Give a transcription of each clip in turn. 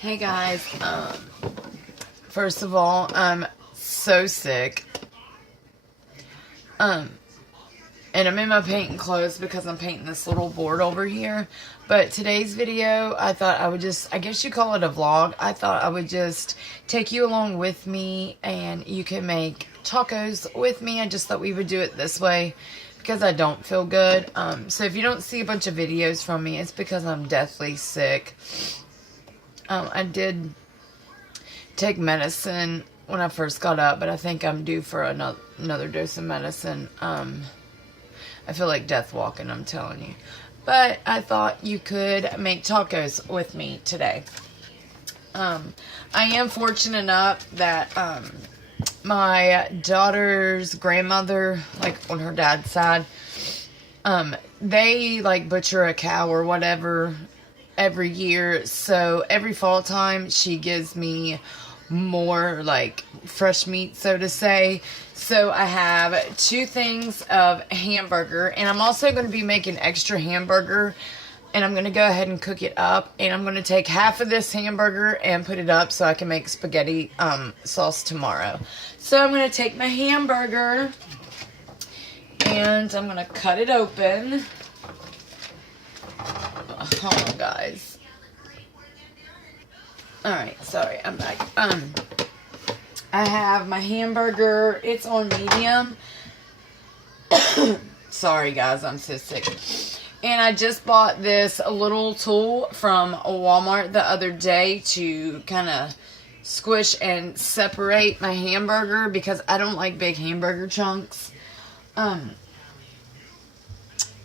Hey guys, first of all, I'm so sick. And I'm in my painting clothes because I'm painting this little board over here. But today's video, I thought I would just, I guess you call it a vlog. I thought I would just take you along with me and you can make tacos with me. I just thought we would do it this way because I don't feel good. So if you don't see a bunch of videos from me, it's because I'm deathly sick. I did take medicine when I first got up, but I think I'm due for another dose of medicine. I feel like death walking, I'm telling you. But I thought you could make tacos with me today. I am fortunate enough that my daughter's grandmother, like on her dad's side, they like butcher a cow or whatever every year. So every fall time she gives me more like fresh meat, so to say. So I have 2 things of hamburger, and I'm also going to be making extra hamburger, and I'm going to go ahead and cook it up, and I'm going to take half of this hamburger and put it up so I can make spaghetti sauce tomorrow. So I'm going to take my hamburger and I'm going to cut it open. Hold on, guys. Alright, sorry, I'm back. I have my hamburger. It's on medium. Sorry, guys, I'm so sick. And I just bought this little tool from Walmart the other day to kind of squish and separate my hamburger because I don't like big hamburger chunks.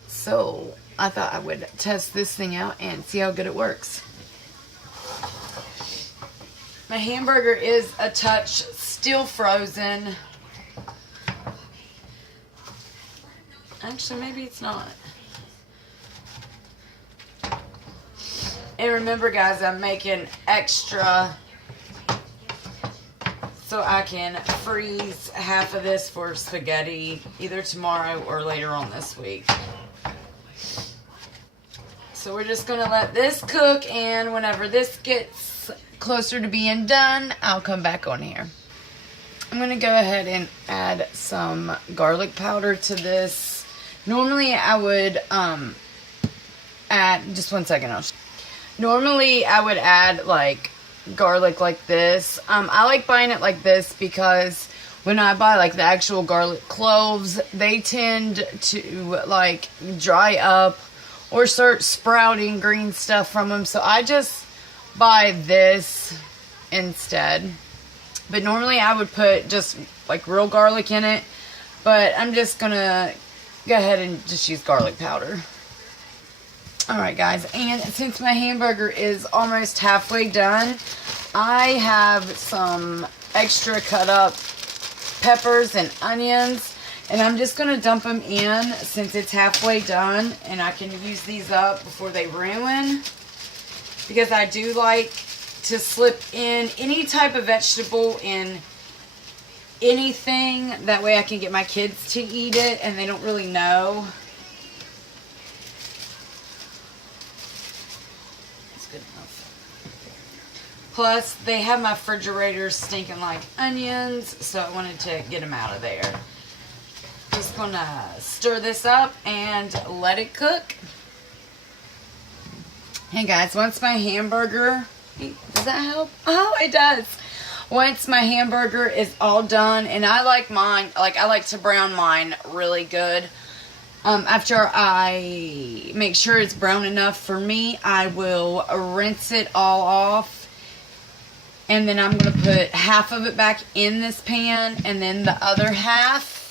So I thought I would test this thing out and see how good it works. My hamburger is a touch still frozen. Actually, maybe it's not. And remember, guys, I'm making extra so I can freeze half of this for spaghetti either tomorrow or later on this week. So we're just going to let this cook, and whenever this gets closer to being done, I'll come back on here. I'm going to go ahead and add some garlic powder to this. Normally I would add, just one second, normally I would add like garlic like this. I like buying it like this because when I buy like the actual garlic cloves, they tend to like dry up or start sprouting green stuff from them. So I just buy this instead. But normally I would put just like real garlic in it. But I'm just gonna go ahead and just use garlic powder. Alright, guys, and since my hamburger is almost halfway done, I have some extra cut up peppers and onions. And I'm just going to dump them in since it's halfway done. And I can use these up before they ruin. Because I do like to slip in any type of vegetable in anything. That way I can get my kids to eat it and they don't really know. That's good enough. Plus, they have my refrigerator stinking like onions. So I wanted to get them out of there. Just gonna stir this up and let it cook. Hey guys, once my hamburger, does that help? Oh, it does. Once my hamburger is all done, and I like mine, I like to brown mine really good. After I make sure it's brown enough for me, I will rinse it all off. And then I'm gonna put half of it back in this pan, and then the other half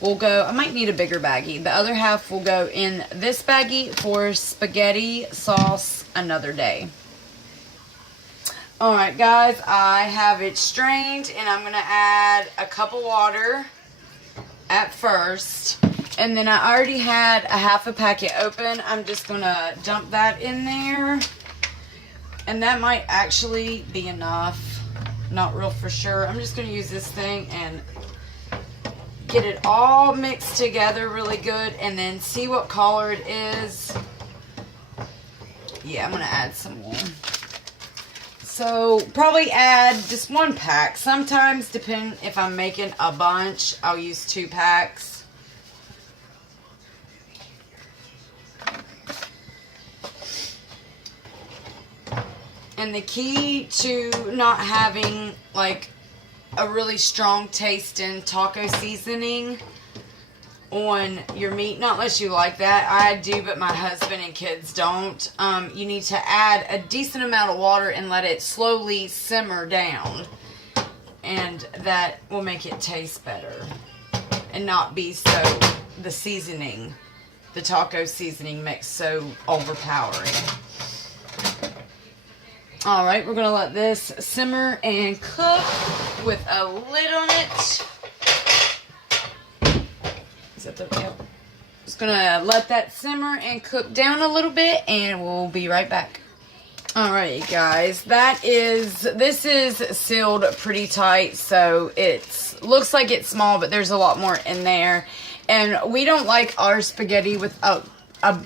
will go, I might need a bigger baggie. The other half will go in this baggie for spaghetti sauce another day. Alright guys, I have it strained and I'm going to add a cup of water at first. And then I already had a half a packet open. I'm just going to dump that in there. And that might actually be enough. Not real for sure. I'm just going to use this thing and get it all mixed together really good and then see what color it is. Yeah, I'm going to add some more. So probably add just 1 pack. Sometimes, depending if I'm making a bunch, I'll use 2 packs. And the key to not having like a really strong taste in taco seasoning on your meat, not unless you like that. I do, but my husband and kids don't. You need to add a decent amount of water and let it slowly simmer down. And that will make it taste better. And not be so, the seasoning, the taco seasoning mix so overpowering. Alright, we're going to let this simmer and cook with a lid on it. Is that the, yep. Just going to let that simmer and cook down a little bit, and we'll be right back. Alright, guys, this is sealed pretty tight, so it looks like it's small, but there's a lot more in there. And we don't like our spaghetti with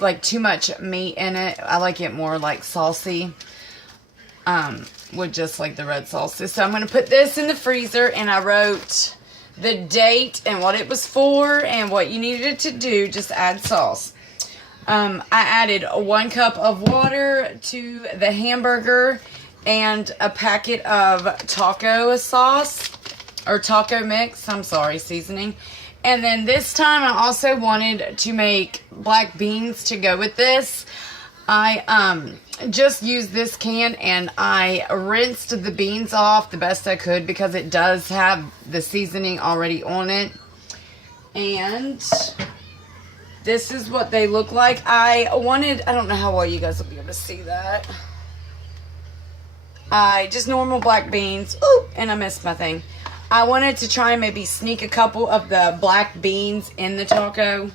like too much meat in it. I like it more like saucy. With just like the red sauces. So I'm going to put this in the freezer, and I wrote the date and what it was for and what you needed to do. Just add sauce. I added 1 cup of water to the hamburger and a packet of taco sauce or taco mix. I'm sorry, seasoning. And then this time I also wanted to make black beans to go with this. I just used this can and I rinsed the beans off the best I could because it does have the seasoning already on it. And this is what they look like. I don't know how well you guys will be able to see that. Just normal black beans. Ooh, and I missed my thing. I wanted to try and maybe sneak a couple of the black beans in the taco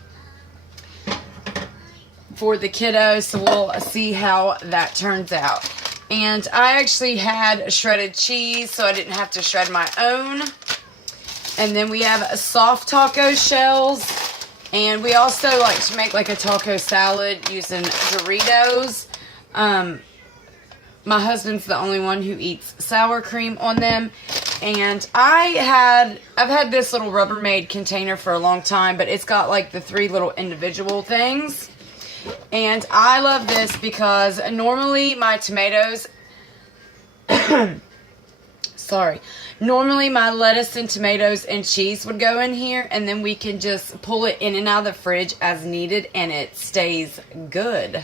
for the kiddos, so we'll see how that turns out. And I actually had shredded cheese, so I didn't have to shred my own. And then we have soft taco shells, and we also like to make like a taco salad using Doritos. My husband's the only one who eats sour cream on them. And I've had this little Rubbermaid container for a long time, but it's got like the 3 little individual things. And I love this because normally my tomatoes, normally my lettuce and tomatoes and cheese would go in here, and then we can just pull it in and out of the fridge as needed and it stays good.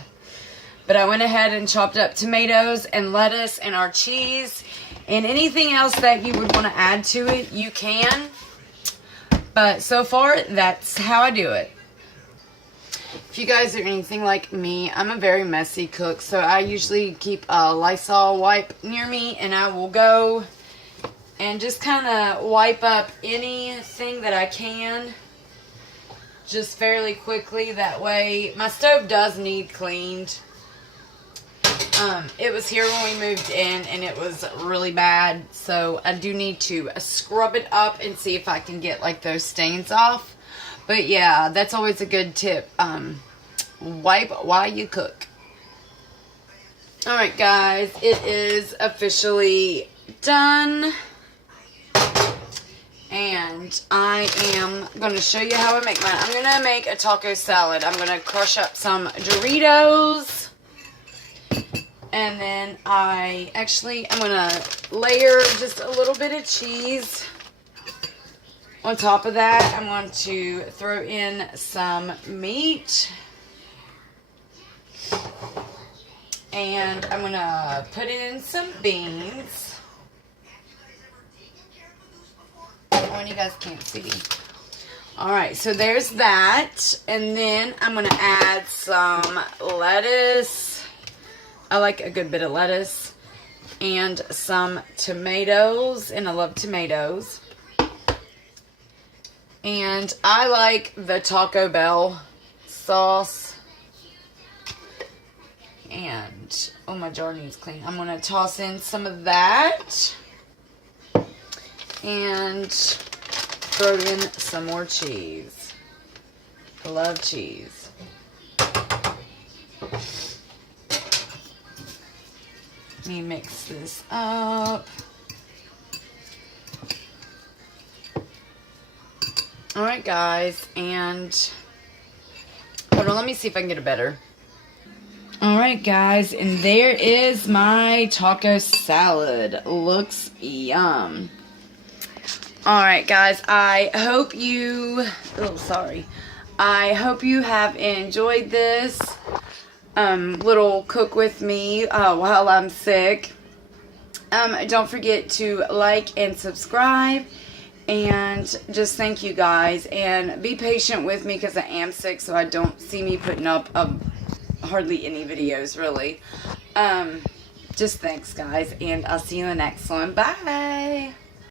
But I went ahead and chopped up tomatoes and lettuce and our cheese and anything else that you would want to add to it, you can. But so far, that's how I do it. If you guys are anything like me, I'm a very messy cook, so I usually keep a Lysol wipe near me, and I will go and just kind of wipe up anything that I can just fairly quickly. That way, my stove does need cleaned. It was here when we moved in, and it was really bad, so I do need to scrub it up and see if I can get like those stains off. But yeah, that's always a good tip. Wipe while you cook. Alright guys, it is officially done. And I am going to show you how I make mine. I'm going to make a taco salad. I'm going to crush up some Doritos. And then I'm going to layer just a little bit of cheese. On top of that, I'm going to throw in some meat. And I'm going to put in some beans. Oh, and you guys can't see. Alright, so there's that. And then I'm going to add some lettuce. I like a good bit of lettuce. And some tomatoes. And I love tomatoes. And I like the Taco Bell sauce. And, oh, my jar needs clean. I'm going to toss in some of that. And throw in some more cheese. I love cheese. Let me mix this up. Alright guys, and hold on, let me see if I can get it better. Alright guys, and there is my taco salad. Looks yum. Alright guys, I hope you, I hope you have enjoyed this little cook with me while I'm sick. Don't forget to like and subscribe, and just thank you guys, and be patient with me because I am sick, so I don't see me putting up hardly any videos really. Just thanks guys, and I'll see you in the next one. Bye.